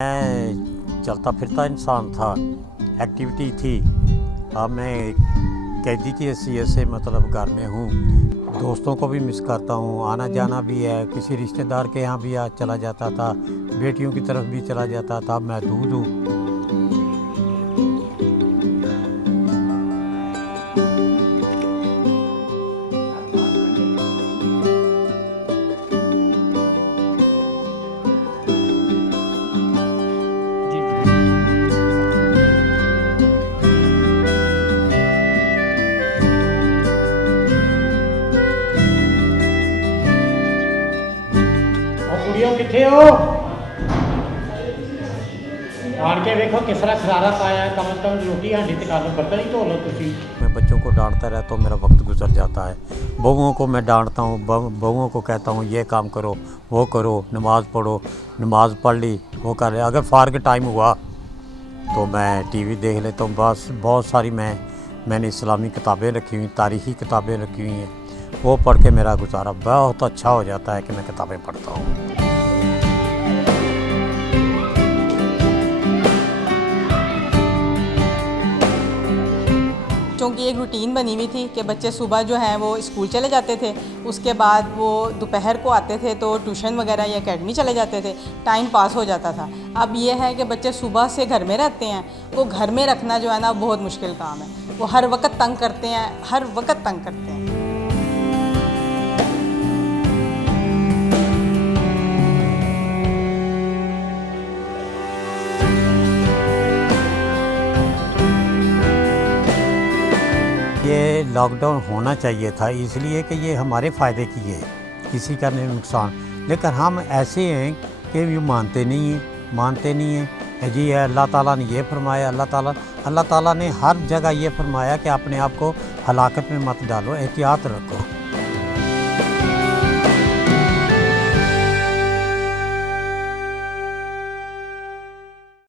मैं चलता फिरता इंसान था, एक्टिविटी थी। अब मैं कैदी की हैसियत से मतलब घर में हूँ। दोस्तों को भी मिस करता हूँ, आना जाना भी है। किसी रिश्तेदार के यहाँ भी चला जाता था, बेटियों की तरफ भी चला जाता था। अब मैं दूर हूँ। कुड़ियों किथे हो आन के देखो किस तरह खरारा पाया है। कम से कम रोटी हांडी ते खा लो, बर्तन ही धो लो तुसी। मैं बच्चों को डांटता रहता हूँ, मेरा वक्त गुजर जाता है। बहुओं को मैं डांटता हूँ, बहुओं को कहता हूँ ये काम करो, वो करो, नमाज़ पढ़ो। नमाज़ पढ़ ली, वो कर ले। अगर फारग टाइम हुआ तो मैं टीवी देख लेता हूँ। बस बहुत सारी मैंने इस्लामी किताबें रखी हुई, तारीख़ी किताबें रखी हुई हैं। वो पढ़ के मेरा गुजारा बहुत अच्छा हो जाता है कि मैं किताबें पढ़ता हूँ। क्योंकि एक रूटीन बनी हुई थी कि बच्चे सुबह जो हैं वो स्कूल चले जाते थे, उसके बाद वो दोपहर को आते थे तो ट्यूशन वगैरह या एकेडमी चले जाते थे, टाइम पास हो जाता था। अब ये है कि बच्चे सुबह से घर में रहते हैं, वो घर में रखना जो है ना बहुत मुश्किल काम है। वो हर वक्त तंग करते हैं, हर वक्त तंग करते हैं। ये लॉकडाउन होना चाहिए था, इसलिए कि ये हमारे फ़ायदे की है, किसी का नहीं नुकसान। लेकिन हम ऐसे हैं कि ये मानते नहीं हैं। जी अल्लाह ताला ने ये फरमाया, अल्लाह ताला ने हर जगह ये फरमाया कि अपने आप को हलाकत में मत डालो, एहतियात रखो।